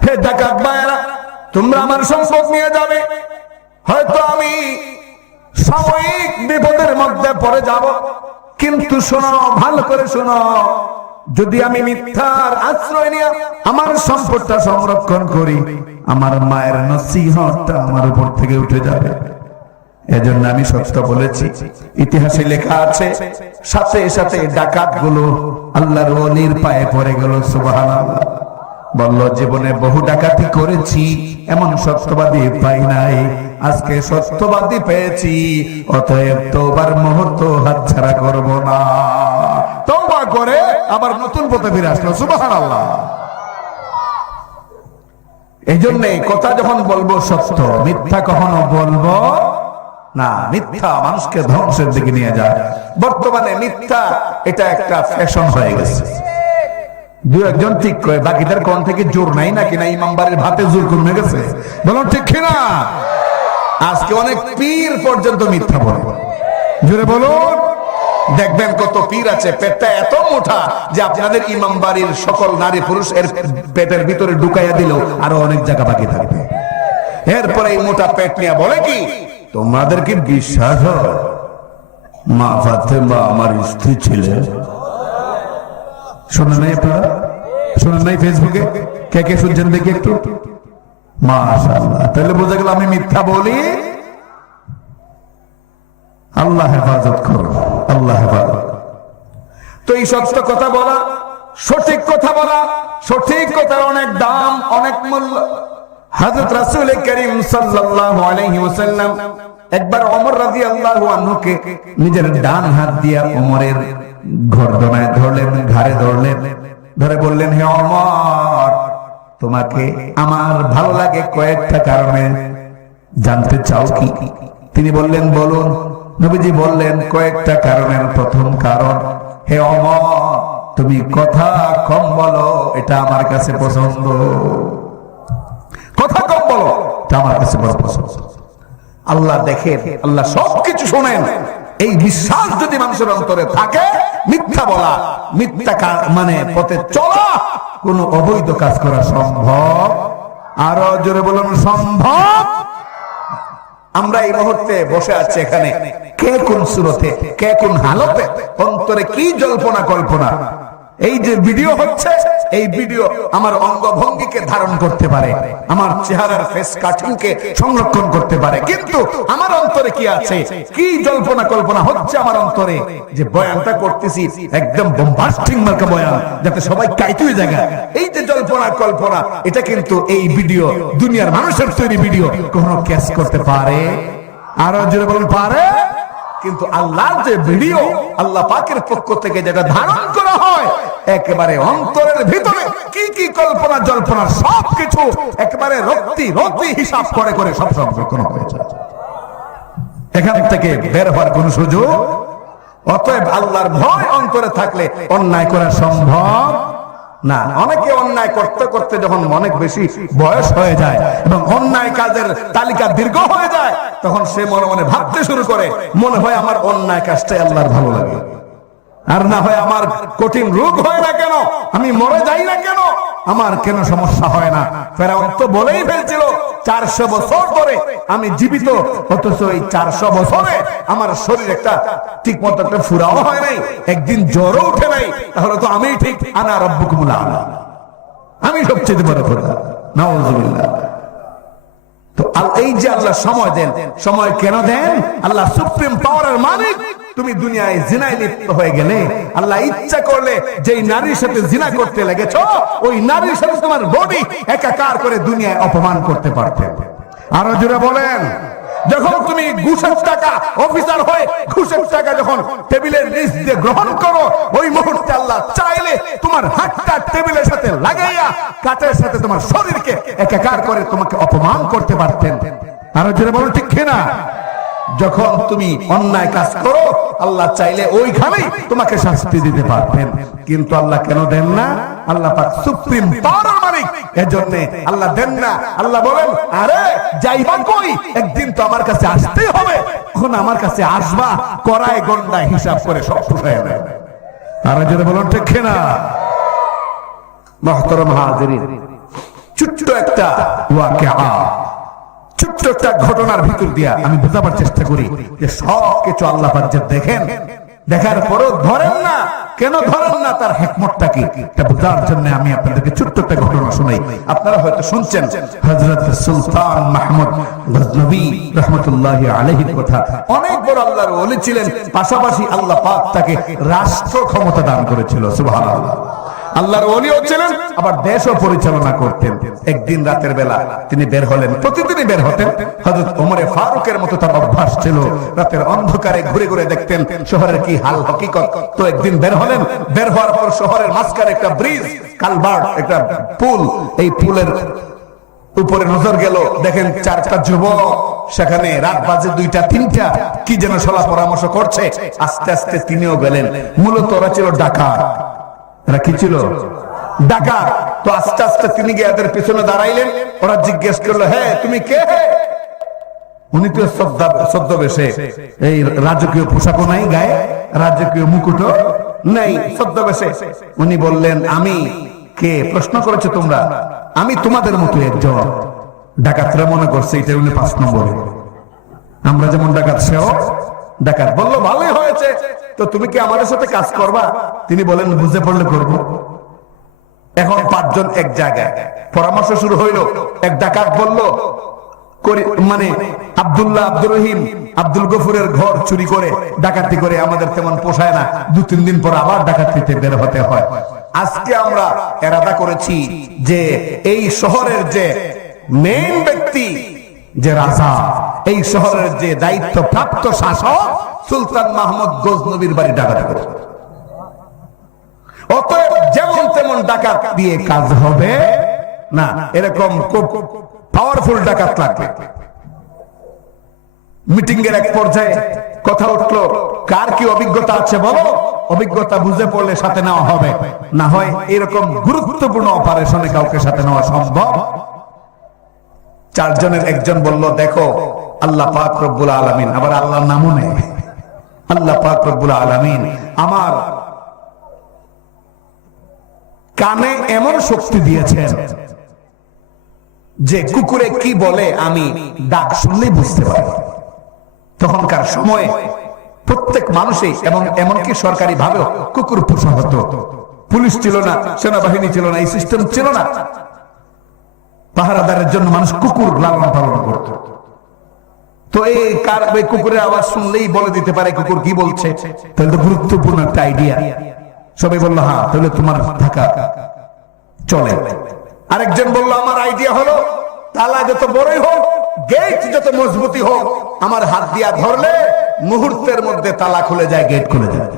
হে ডাকাত ভাইরা, তোমরা আমার সম্পদ নিয়ে যাবে, হয়তো আমি সাময়িক বিপদের মধ্যে পড়ে যাব, কিন্তু শোনো, ভালো করে শোনো, যদি আমি মিথ্যার আশ্রয় নিয়ে আমার সম্পদটা সংরক্ষণ করি, আমার মায়ের নসিহতটা আমার উপর থেকে উঠে যাবে। এজন্য আমি সত্য বলেছি। ইতিহাসে লেখা আছে, সাথে সাথে ডাকাত গুলো আল্লাহর ওলির পায়ে পড়ে গেল। সুবহানাল্লাহ। বলল, জীবনে বহু ডাকাতি করেছি, এমন সত্যবাদী পাই নাই, আজকে সত্যবাদী পেয়েছি, অতএব তওবার মুহূর্ত হাতছাড়া করব না। তওবা করে আবার নতুন পথে ফিরে আসলো। সুবহানাল্লাহ। এই জন্য কথা যখন বলবো সত্য, মিথ্যা কখনো বলবো না। মিথ্যা মানুষকে ধ্বংসের দিকে নিয়ে যায়। বর্তমানে মিথ্যা এটা একটা ফ্যাশন হয়ে গেছে। দু একজন ঠিক করে, বাকিদের কোন থেকে জোর নাই নাকি, না ইমাম বাড়ির ভাতে জোর কমে গেছে? বলুন ঠিক কিনা? আজকে অনেক পীর পর্যন্ত মিথ্যা বলে। জোরে বলুন। দেখবেন কত পীর আছে পেটটা এত মোটা যে আপনাদের ইমাম বাড়ির সকল নারী পুরুষ এর পেটের ভিতরে ঢুকাইয়া দিলেও আরো অনেক জায়গা বাকি থাকবে। এরপরে এই মোটা পেট নিয়ে বলে কি, তোমাদের কি বিশ্বাস হয় মা ফাতেমা আমার স্ত্রী ছিলেন? শোনেন নাই আপনারা? শোনেন নাই ফেসবুকে? কে কে শুনছেন দেখি একটু? মাশাআল্লাহ। তাহলে বোঝা গেল আমি মিথ্যা বলি। আল্লাহ হেফাজত করো, আল্লাহ হেফাজত। তো এই সত্য কথা বলা, সঠিক কথা বলা, সঠিক কথার অনেক দাম, অনেক মূল্য। হযরত রাসূল করিম সাল্লাল্লাহু আলাইহি ওয়াসাল্লাম একবার ওমর রাদিয়াল্লাহু আনহুকে নিজের ডান হাত দিয়া ওমরের গর্দনায় ধরলেন, ঘাড়ে ধরলেন, ধরে বললেন, হে ওমর, তোমাকে আমার ভালো লাগে কয়েকটা কারণে, জানতে চাও কি? তিনি বললেন, বলুন। নবীজি বললেন, কয়েকটা কারণের প্রথম কারণ, হে ওমর, তুমি কথা কম বলো, এটা আমার কাছে পছন্দ। কথা কম বলো, এটা আমার কাছে বড় পছন্দ। আল্লাহ দেখেন, আল্লাহ সবকিছু শোনেন। এই বিশ্বাস যদি মানুষের অন্তরে থাকে, মিথ্যা বলা, মিথ্যা মানে পথে চলা, কোন অবৈধ কাজ করা সম্ভব। আরো জোরে বলুন, সম্ভব। আমরা এই মুহূর্তে বসে আছি এখানে, কে কোন সুরতে, কে কোন হালতে, অন্তরে কি জল্পনা কল্পনা। এই যে ভিডিও হচ্ছে, এই ভিডিও আমার অঙ্গভঙ্গিকে ধারণ করতে পারে, আমার চেহারার ফেস কাটিংকে সংরক্ষণ করতে পারে, কিন্তু আমার অন্তরে কি আছে, কি জল্পনা কল্পনা হচ্ছে আমার অন্তরে, যে বয়ানটা করতেছি একদম বোম্বাস্টিক মার্কা বয়ান, যাতে সবাই কাইতুই জায়গা। এই যে জল্পনা কল্পনা, এটা কিন্তু এই ভিডিও দুনিয়ার মানুষের তৈরি ভিডিও কখনো ক্যাচ করতে পারে? আরো জোরে বলুন, পারে? কিন্তু আল্লাহর যে ভিডিও, আল্লাহ পাকের পক্ষ থেকে যেটা ধারণ করা হয়, একেবারে অন্তরের ভিতরে কি কি কল্পনা জল্পনা সবকিছু একেবারে রত্তি রত্তি হিসাব করে করে সব সংরক্ষণ হয়েছে। এখান থেকে বের হওয়ার কোন সুযোগ। অতএব আল্লাহর ভয় অন্তরে থাকলে অন্যায় করা সম্ভব না। অনেকে অন্যায় করতে করতে যখন অনেক বেশি বয়স হয়ে যায় এবং অন্যায় কাজের তালিকা দীর্ঘ হয়ে যায়, তখন সে মনে মনে ভাবতে শুরু করে, মনে হয় আমার অন্যায় কাজটাই আল্লাহর ভালো লাগে, আর না হয় আমার কঠিন রোগ হয় না কেন, আমি মরে যাই না কেন, আমার কেন সমস্যা হয় না। ফেরাউন তো বলেই ফেলছিল 400 বছর ধরে আমি জীবিত, অথচ এই 400 বছরে আমার শরীর একটা ঠিক মতো একটা ফুরাও হয় নাই, একদিন জ্বরও উঠে নাই, তাহলে তো আমি ঠিক আনা রাব্বুকুমুল আলা, আমি সবচেয়ে বড় খোদা। নাউযুবিল্লাহ। তো এই যে আল্লাহ সময় দেন, সময় কেন দেন? আল্লাহ সুপ্রিম পাওয়ারের মালিক। তুমি দুনিয়ায় জিনায় লিপ্ত হয়ে গেলে, আল্লাহ ইচ্ছা করলে যেই নারীর সাথে জিনা করতে লেগেছো, ওই নারীর সাথে তোমার বডি একাকার করে দুনিয়ায় অপমান করতে পারতেন। আরো জোরে বলেন। যখন তুমি ঘুষের টাকা অফিসার হয়ে ঘুষের টাকা যখন টেবিলের নিচ দিয়ে গ্রহণ করো, ওই মুহূর্তে আল্লাহ চাইলে তোমার হাতটা টেবিলের সাথে লাগাইয়া কাঠের সাথে তোমার শরীরকে একাকার করে তোমাকে অপমান করতে পারতেন। আরো জোরে বলেন, ঠিক কিনা? যখন তুমি অন্যায় কাজ করো, আল্লাহ চাইলে ওইখানেই তোমাকে শাস্তি দিতে পারতেন, কিন্তু আল্লাহ কেন দেন না? আল্লাহ পাক সুপ্রিম পাওয়ার মালিক, এজন্য আল্লাহ দেন না। আল্লাহ বলেন, আরে যাইবা কই, একদিন তো আমার কাছে আসতেই হবে, এখন আমার কাছে আসবা, করায় গন্ডায় হিসাব করে সব ফুটায় নেয়। আর যদি বলুন ঠিক না? মুহতারাম হাজিরিন, ছোট্ট একটা ওয়াকিয়া, ছোট্ট একটা ঘটনার ভিতর দিয়া আমি বোঝাবার চেষ্টা করি যে সব কিছু আল্লাহ পাক যে দেখেন, দেখার পরও ধরেন না। কেন ধরেন না? তার হিকমতটা কি, এটা বোঝার জন্য আমি আপনাদেরকে ছোট্ট একটা ঘটনা শোনাই। আপনারা হয়তো শুনছেন হযরত সুলতান মাহমুদ গজনবী রাহমাতুল্লাহি আলাইহির কথা। অনেক বড় আল্লাহর ওলি ছিলেন, পাশাপাশি আল্লাহ পাক তাকে রাষ্ট্র ক্ষমতা দান করেছিল। সুবহানাল্লাহ। আল্লাহর ওলিও ছিলেন, আবার দেশও পরিচালনা করতেন। একদিন রাতের বেলা তিনি বের হলেন, প্রতিদিনই বের হতেন। হযরত ওমরে ফারুকের মতো তার অভ্যাস ছিল, রাতের অন্ধকারে ঘুরে ঘুরে দেখতেন শহরের কি হাল হকিকত। তো একদিন বের হলেন, বের হওয়ার পর শহরের মাঝখানে একটা ব্রিজ, কালভার্ট, একটা পুল, এই পুলের উপরে নজর গেল, দেখেন 4টা যুবক সেখানে রাত বাজে 2টা 3টা কি যেন সলা পরামর্শ করছে। আস্তে আস্তে তিনিও গেলেন। মূলত ওরা ছিল ডাকাত। এরা কি ছিল? ডাকাত। তো আস্তে আস্তে তিনি গিয়ে এদের পিছনে দাঁড়াইলেন। ওরা জিজ্ঞেস করলো, হ্যাঁ তুমি কে? উনি তো ছদ্মবেশে, এই রাজকীয় পোশাকও নাই গায়ে, রাজকীয় মুকুটও নাই, ছদ্মবেশে। উনি বললেন, আমি কে প্রশ্ন করেছো তোমরা? আমি তোমাদের মতো একজন। ডাকাতরা মনে করছে এটা উনি 5 নম্বরে, আমরা যেমন ডাকাত সেও ডাকাত। বললো ভালোই হয়েছে, তো তুমি কি আমাদের সাথে কাজ করবা? তিনি বলেন, বুঝে পড়লে করব। এখন 5 জন এক জায়গায়, পরামর্শ শুরু হইল। এক ডাকাত বলল, মানে আব্দুল্লাহ, আব্দুর রহিম, আব্দুল গফুরের ঘর চুরি করে ডাকাতি করে আমাদের তেমন পোষায় না, 2-3 দিন পর আবার ডাকাতিতে বের হতে হয়। আজকে আমরা এরাদা করেছি যে এই শহরের যে মেইন ব্যক্তি, যে রাজা, এই শহরের যে দায়িত্বপ্রাপ্ত শাসক সুলতান মাহমুদ গজনবীর বাড়ি ডাকাতি করে। অতএব যেমন তেমন ডাকাত দিয়ে কাজ হবে না, এরকম খুব পাওয়ারফুল ডাকাত লাগবে। মিটিং এর এক পর্যায়ে কথা উঠলো, কার কি অভিজ্ঞতা আছে বলো? অভিজ্ঞতা বুঝে পড়লে সাথে নেওয়া হবে, না হয় এরকম গুরুত্বপূর্ণ অপারেশনে কাউকে সাথে নেওয়া সম্ভব। 4 জনের একজন বলল, দেখো আল্লাহ পাক রব্বুল আলামিন, আবার আল্লাহর নামও নেই, আল্লাহ পাক রব্বুল আলামিন আমার কানে এমন শক্তি দিয়েছেন যে কুকুরে কি বলে আমি ডাক শুনলেই বুঝতে পারি। তখনকার সময়ে প্রত্যেক মানুষই, এবং এমনকি সরকারি ভাবেও কুকুর পোষা হতো। পুলিশ ছিল না, সেনাবাহিনী ছিল না, এই সিস্টেম ছিল না। পাহারাদারের জন্য মানুষ কুকুর লালন পালন করত। তো এই কুকুরের আওয়াজ শুনলেই বলে দিতে পারে কুকুর কি বলছে, তাহলে তো গুরুত্বপূর্ণ একটা আইডিয়া। সবাই বললো, হ্যাঁ তাহলে তোমার থাকা চলে। আরেকজন বললো, আমার আইডিয়া হলো তালা যত বড়ই হোক, গেট যত মজবুতি হোক, আমার হাত দিয়া ধরলে মুহূর্তের মধ্যে তালা খুলে যায়, গেট খুলে যায়।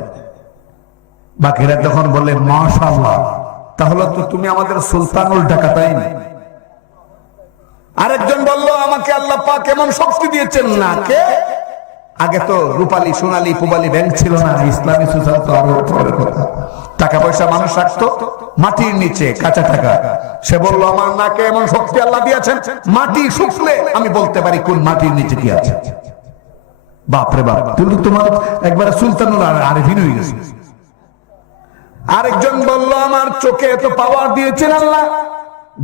বাকিরা তখন বলে, মাশাআল্লাহ, তাহলে তো তুমি আমাদের সুলতানুল ডাকাতাইন। আরেকজন বলল, আমাকে আল্লাহ পাক কেমন শক্তি দিয়েছেন না কে? আগে তো রূপালী, সোনালী, পুবালী ব্যাংক ছিল না, ইসলামী সোসাইটি তো আরো পরের কথা। টাকা পয়সা মানুষ রাখতো মাটির নিচে, কাঁচা টাকা। সে বলল, আমার নাকে এমন শক্তি আল্লাহ দিয়েছেন, মাটি শুকলে আমি বলতে পারি কোন মাটির নিচে কি আছে। বাপরে বাপ, তুমি তোমার একবারে সুলতানুল আরিফিন হয়ে গেছে। আরেকজন বলল, আমার চোখে এত পাওয়ার দিয়েছেন আল্লাহ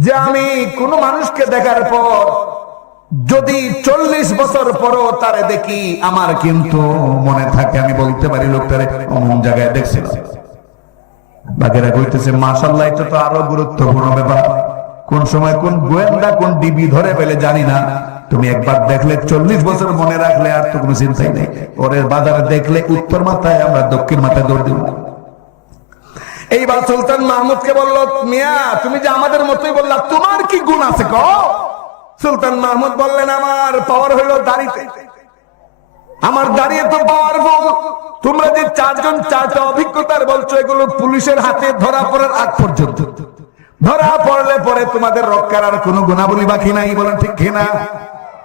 যে আমি কোন মানুষকে দেখার পর যদি 40 বছর পরও তারে দেখি, আমার কিন্তু মনে থাকে, আমি বলতে পারি লোকটারে অমন জায়গায় দেখছিলাম। বাকিরা কইতেছে, মাশাআল্লাহ, এটা তো আরো গুরুত্বপূর্ণ ব্যাপার। কোন সময় কোন গোয়েন্দা কোন ডিবি ধরে ফেলে জানি না, তুমি একবার দেখলে 40 বছর মনে রাখলে আর তো কোনো চিন্তাই নেই। পরের বাজারে দেখলে উত্তর মাথায়, আমরা দক্ষিণ মাথায় দৌড় দিব। এইবার সুলতান মাহমুদকে বলল, মিয়া তুমি যে আমাদের মতোই বললা, তোমার কি গুণ আছে গো? সুলতান মাহমুদ বললেন, আমার পাওয়ার হলো দাড়িতে, আমার দাঁড়িয়ে তো পাওয়ারফুল। তোমরা যে 4 জন 4টা অভিজ্ঞতার বলছো, এগুলো পুলিশের হাতে ধরা পড়ার আগ পর্যন্ত। ধরা পড়লে পরে তোমাদের রক্ষার আর কোনো গুণাবলী বাকি নাই, বলেন ঠিক কিনা?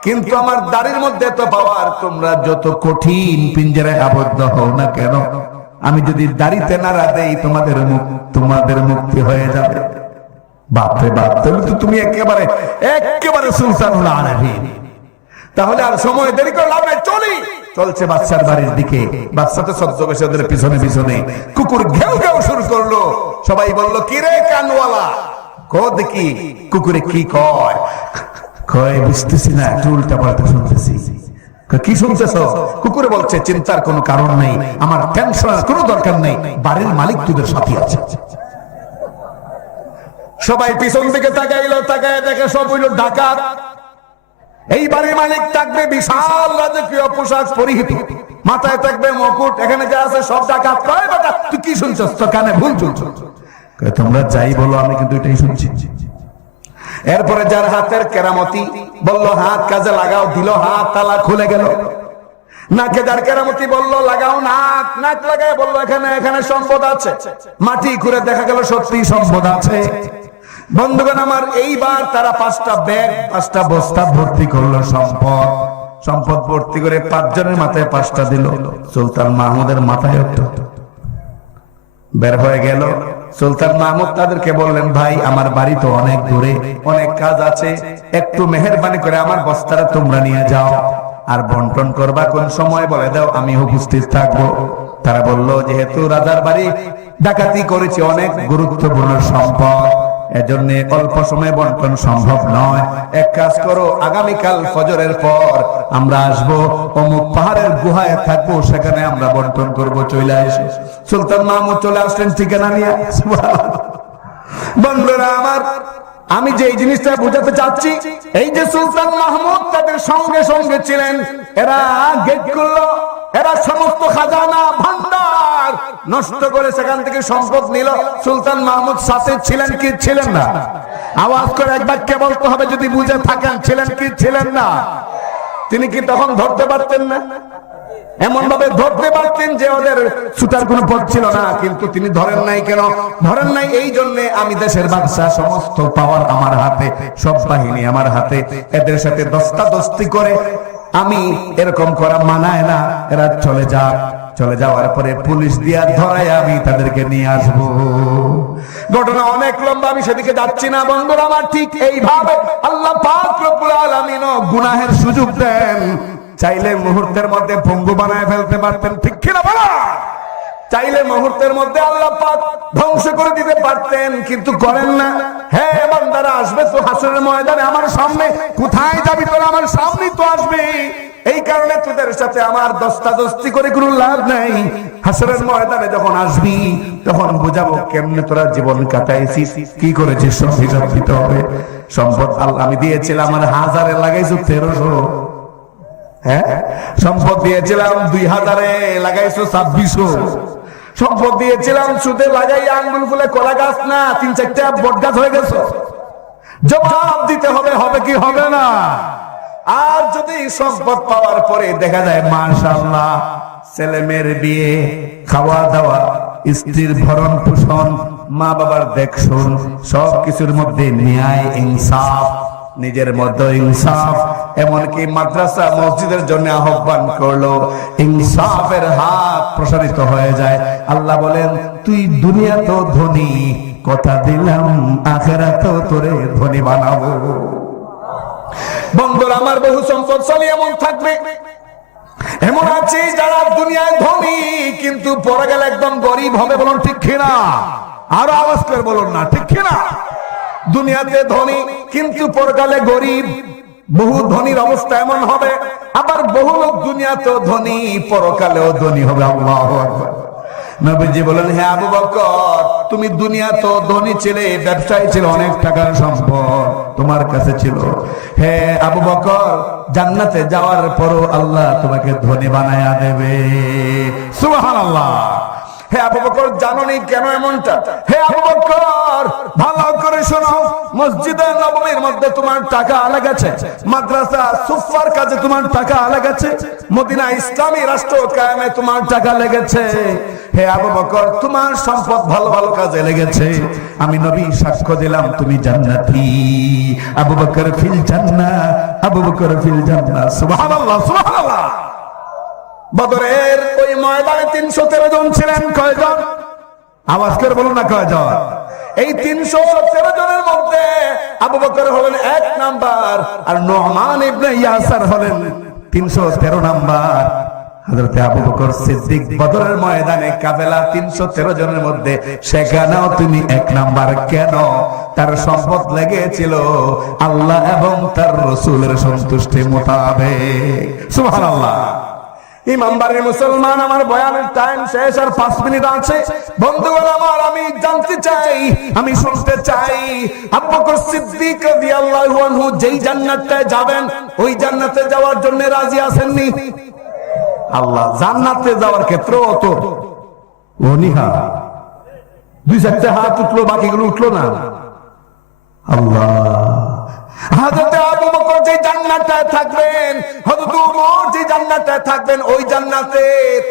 কিন্তু আমার দাড়ির মধ্যে তো পাওয়ার, তোমরা যত কঠিন পিঞ্জরায় আবদ্ধ হও না কেন, আমি যদি দাড়িতে নাড়া দেই তোমাদের মুক্তি হয়ে যাবে। বাপরে বাপ, তাহলে তো তুমি একেবারে সুলতানুল আরিফিন। তাহলে আর সময় দেরি করে লাভ নাই, চলছে বাচ্চার বাড়ির দিকে। বাচ্চাটা ছদ্মবেশে ওদের পিছনে পিছনে, কুকুর ঘেউ ঘেউ শুরু করলো। সবাই বলল, কি রে কানওয়ালা, কো দেখি কুকুরে কি কয়? কয় বুঝতেছি না, একটু উল্টা পাল্টা শুনতেছি। কি শুনতেছ? কুকুরে বলছে, চিন্তার কোনো কারণ নেই, আমার টেনশনের কোনো দরকার নেই, বাড়ির মালিক তোদের সাথে আছে। সবাই পিছন দিকে তাকাইলো, তাকায় দেখে সব হইল ডাকাত। এই বাড়ির মালিক থাকবে বিশাল রাজকীয় পোশাক পরিহিত, মাথায় থাকবে মুকুট, এখানে যা আছে সব ডাকাত। কয় বেটা তুই কি শুনছস? তো কানে ভুল শুনছ। তোমরা যাই বলো, আমি কিন্তু এটাই শুনছি। এরপরে যার হাতের কেরামতি, বলল হাত কাজে লাগাও, দিল হাত, তালা খুলে গেল। নাকে যার কেরামতি, বলল লাগাও নাক, নাক লাগায় বলল এখানে সম্পদ আছে। মাটি খুঁড়ে দেখা গেল সত্যি সম্পদ আছে। বন্ধুগণ আমার, এইবার তারা 5টা ব্যাগ 5টা বস্তা ভর্তি করলো সম্পদ ভর্তি করে 5 জনের মাথায় 5টা দিল। সুলতান মাহমুদের মাথায় একটা বের হয়ে গেল। সুলতান মাহমুদ তাদেরকে বললেন, ভাই আমার বাড়ি তো অনেক দূরে, অনেক কাজ আছে, একটু মেহেরবানি করে আমার বস্তাটা তোমরা নিয়ে যাও, আর বন্টন করবা কোন সময় বলে দাও, আমি উপস্থিত থাকবো। তারা বলল, যেহেতু রাজার বাড়ি ডাকাতি করেছে, অনেক গুরুত্বপূর্ণ সম্পদ, এজন্য অল্প সময় বন্টন সম্ভব নয়। এক কাজ করো, আগামীকাল ফজরের পর আমরা আসবো, অমুক পাহাড়ের গুহায় থাকবো, সেখানে আমরা বন্টন করব, চলে এসে। সুলতান মাহমুদ চলে আসলেন ঠিকানা নিয়ে। বন্ধুরা আমার, আমি যে জিনিসটা বোঝাতে চাচ্ছি, এই যে সুলতান মাহমুদ তাদের সঙ্গে সঙ্গে ছিলেন, এরা গেট করলো, এরা সমস্ত খাজানা ভান্ডার নষ্ট করে সেখান থেকে সম্পদ নিল। সুলতান মাহমুদ সাথে ছিলেন কি ছিলেন না? আওয়াজ করে একবার কে বলতে হবে যদি বুঝে থাকেন, ছিলেন কি ছিলেন না? তিনি কি তখন ধরতে পারতেন না? এমন ভাবে ধরতে পারতেন যে ওদের ছুটার কোনো পথ ছিল না, কিন্তু তিনি ধরেন নাই। কেন ধরেন নাই? এই জন্য, আমি দেশের বাদশা, সমস্ত পাওয়ার আমার হাতে, সব বাহিনী আমার হাতে, এদের সাথে দস্তাদস্তি করে আমি এরকম করা মানায় না, এরা চলে যাক, চলে যাওয়ার পরে পুলিশ দিয়া ধরায় আমি তাদেরকে নিয়ে আসবো। ঘটনা অনেক লম্বা, আমি সেদিকে যাচ্ছি না। বন্ধুরা আমার, ঠিক এইভাবে আল্লাহ পাক রব্বুল আলামিন গুনাহের সুযোগ দেন, চাইলে মুহূর্তের মধ্যে পঙ্গু বানায় ফেলতে পারতেন, ঠিক কিনা বলা? চাইলে মুহূর্তের মধ্যে আল্লাহ পাক ধ্বংস করে দিতে পারতেন, কিন্তু করেন না। হ্যাঁ বান্দারা, আসবে তো হাসরের ময়দানে আমার সামনে, কোথায় যাবি তোরা? আমার সামনেই তো আসবে। এই কারণে তোদের সাথে আমার দস্তাদস্তি করে কোনো লাভ নাই। হাসরের ময়দানে যখন আসবি, তখন বুঝাবো কেমনে তোরা জীবন কাটাইছিস, কি করেছিস, সব হিসাব দিতে হবে। সম্পদ আল্লাহ আমি দিয়েছিলাম, আমার 1000-এ লাগাইছো 1300। হ্যাঁ, সম্পদ দিয়েছিলাম 2000-এ লাগাইছো 2600। সম্পদ দিয়েছিলাম সুদে লাগাই আঙ্গুল ফুলে কলা গাছ না 3-4টা বট গাছ হয়ে গেছে। জবাব দিতে হবে, হবে কি হবে না? আর যদি সম্পদ পাওয়ার পরে দেখা যায় মাশাআল্লাহ, ছেলে মেয়ের বিয়ে, খাওয়া দাওয়া, স্ত্রীর ভরণ পোষণ, মা বাবার দেখশন, সব কিছুর মধ্যে ন্যায় ইনসাফ, নিজের মধ্যে ইনসাফ, এমনকি মাদ্রাসা মসজিদের জন্য আহ্বান করলো, ইনসাফের হাত প্রসারিত হয়ে যায়। আল্লাহ বলেন, তুই দুনিয়া তো ধনী, কথা দিলাম আখিরাত তোরে ধনী বানাবো। বন্ধুরা আমার, বহু সম্পদশালী এমন থাকবে, এমন আছে যারা দুনিয়ায় ধনী কিন্তু পরে গেলে একদম গরিব হবে। বলুন ঠিক কিনা? আরো আওয়াজ করে বলুন না, ঠিক কিনা? দুনিয়াতে ধনী কিন্তু পরকালে গরিব। বহু ধনীর অবস্থা এমন হবে, আবার বহু লোক দুনিয়াতেও ধনী, পরকালেও ধনী হবে। আল্লাহু আকবার। নবীজি বলেন, হে আবু বকর, তুমি দুনিয়াতেও ধনী ছিলে, ব্যবসায়ী ছিল, অনেক টাকার সম্পদ তোমার কাছে ছিল। হে আবু বকর, জান্নাতে যাওয়ার পরও আল্লাহ তোমাকে ধনী বানায়া দেবে। সুবহানাল্লাহ। হে আবু বকর, জানোনি কেন এমনটা? হে আবু বকর, ভালো করে শোনো, মসজিদে নববীর মধ্যে তোমার টাকা লেগেছে, মাদ্রাসা সুফার কাজে তোমার টাকা লেগেছে, মদিনা ইসলামী রাষ্ট্র কায়েমে তোমার টাকা লেগেছে। হে আবু বকর, তোমার সম্পদ ভালো ভালো কাজে লেগেছে। আমি নবী সাক্ষ্য দিলাম তুমি জান্নাতি। আবু বকর ফিল জান্নাহ, আবু বকর ফিল জান্নাহ। সুবহানাল্লাহ, সুবহানাল্লাহ। বদরের ওই ময়দানে 313 জন ছিলেন। কয়জন? আওয়াজ করে বলুন না, কয়জন? এই 313 জনের মধ্যে আবু বকর হলেন 1 নাম্বার, আর নুমান ইবনে ইয়াসার হলেন 313 নাম্বার। হযরত আবু বকর সিদ্দিক বদরের ময়দানে কাফেলা 313 জনের মধ্যে, সেখানেও তিনি 1 নাম্বার। কেন? তার সম্পদ লেগেছিল আল্লাহ এবং তার রাসূলের সন্তুষ্টি মোতাবেক। সুবহানাল্লাহ। ইমামবাড়ির মুসলমান, আমার বয়ানের টাইম শেষ, আর 5 মিনিট আছে। বন্ধুগণ আমার, আমি জানতে চাই, আমি শুনতে চাই, আবু বকর সিদ্দিক রাদিয়াল্লাহু আনহু যেই জান্নাতে যাবেন, ওই জান্নাতে যাওয়ার জন্য রাজি আছেননি? আল্লাহ জান্নাতে যাওয়ার ক্ষেত্রে অত অনীহা, 2-4টা হাত উঠলো, বাকিগুলো উঠলো না। আল্লাহ, হযরত আবু বকর যে জান্নাতে থাকবেন, হযরত ওমর যে জান্নাতে থাকবেন, ওই জান্নাতে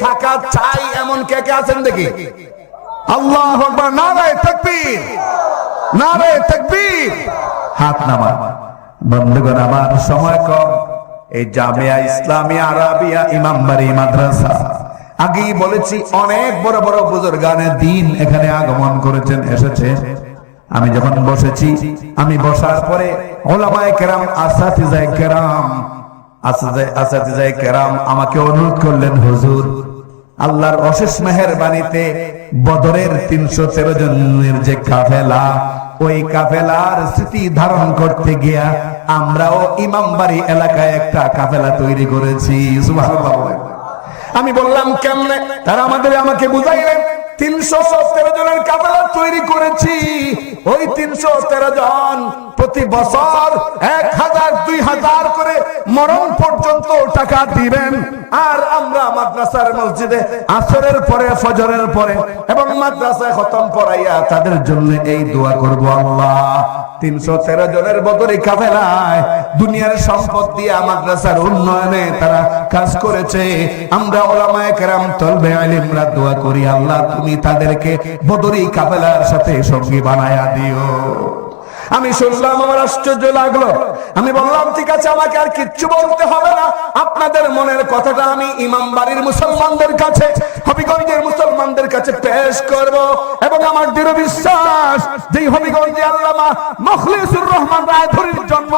থাকা চাই এমন কে কে আছেন দেখি? আল্লাহু আকবার, নারে তাকবীর, নারে তাকবীর। হাত নামান। বন্ধুগণ আমার, সময় কম। এই জামিয়া ইসলামিয়া আরাবিয়া ইমামবাড়ি মাদ্রাসা আগেই বলেছি অনেক বড় বড় বুজুর্গানে দ্বীন এখানে আগমন করেছেন, এসেছেন। আমি যখন বসেছি, আমি বসার পরে উলামায়ে কেরাম, আসাতিজায়ে কেরাম আমাকে অনুরোধ করলেন, হুজুর আল্লাহর অশেষ মেহেরবানিতে বদরের 313 জনের যে কাফেলা, ওই কাফেলার স্মৃতি ধারণ করতে গিয়া আমরাও ইমামবাড়ি এলাকায় একটা কাফেলা তৈরি করেছি। সুবহানাল্লাহ। আমি বললাম কেমনে? তারা আমাকে বুঝাইলেন 313 জনের কাফেলা তৈরি করেছি। ওই 313 জন প্রতি বছর 1000 2000 করে মরণ পর্যন্ত টাকা দিবেন। আর আমরা মাদ্রাসার মসজিদে আসরের পরে, ফজরের পরে এবং মাদ্রাসায় খতম পড়াইয়া তাদের জন্য এই দোয়া করব, আল্লাহ 313 জনের বদরি কাফেলায় দুনিয়ার সম্পদ দিয়ে মাদ্রাসার উন্নয়নে তারা কাজ করেছে। আমরা উলামায়ে কেরাম, তলবে ইলমরা দোয়া করি, আল্লাহ তুমি তাদেরকে বদরি কাফেলার সাথে সঙ্গী বানায়া দিও। আমি শুনলাম, আমার আশ্চর্য লাগলো। আমি বললাম ঠিক আছে, আমাকে আর কিচ্ছু বলতে হবে না, আপনাদের মনের কথাটা আমি ইমামবাড়ির মুসলমানদের কাছে, হবিগঞ্জের মুসলমানদের কাছে পেশ করব। এবং আমার দৃঢ় বিশ্বাস, যেই হবিগঞ্জে আল্লামা মুখলিসুর রহমান রায়ধুরীর জন্ম,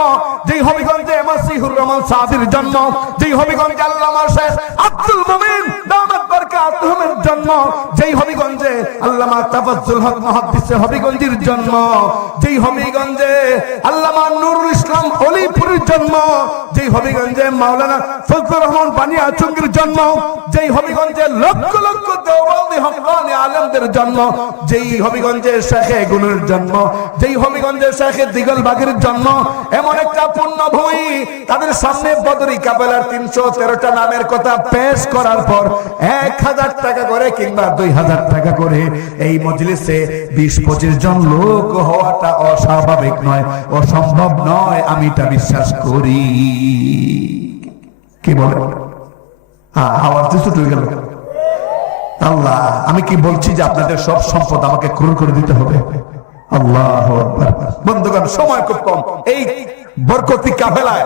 যেই হবিগঞ্জে মাসিহুর রহমান সাদির জন্ম, যেই হবিগঞ্জে আল্লামা শেখ আব্দুল মুমিন দামাত বরকাতুহুমের জন্ম, যেই হবিগঞ্জে আল্লামা তাফাজ্জুল হক মুহাদ্দিস হবিগঞ্জের জন্ম, যেই হবিগঞ্জে আল্লামা নুরুল ইসলাম অলিপুরের জন্ম, যেই হবিগঞ্জে মাওলানা ফজলুর রহমান বানিয়াচুঙ্গির জন্ম, যেই হবিগঞ্জে লক্ষ লক্ষ দেওবন্দি হক্কানি আলেমদের জন্ম, যেই হবিগঞ্জে শেখে গুলের জন্ম, যেই হবিগঞ্জে শেখে দিগলবাগের জন্ম, এমন একটা পুণ্যভূমি, তাদের সামনে বদরি কাফেলার 313টা নামের কথা পেশ করার পর 1000 টাকা করে কিংবা 2000 টাকা করে এই মজলিসে 20-25 জন লোক হওয়াটা অস্বাভাবিক নয়, অসম্ভব নয়, আমি তা বিশ্বাস করি। কি বলে? আওয়াজ ছোট হয়ে গেল। আল্লাহ, আমি কি বলছি যে আপনাদের সব সম্পদ আমাকে ক্রয় করে দিতে হবে? আল্লাহু আকবার। বন্ধুগণ, সময় খুব কম। এই বরকতি কাফেলায়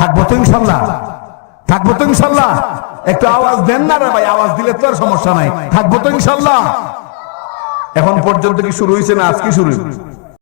থাকবো তো ইনশাআল্লাহ, থাকবো তো ইনশাআল্লাহ। একটু আওয়াজ দেন না রে ভাই, আওয়াজ দিলে তো আর সমস্যা নাই। থাকবো তো ইনশাআল্লাহ। এখন পর্যন্ত কি শুরু হয়েছে না আজকে শুরু?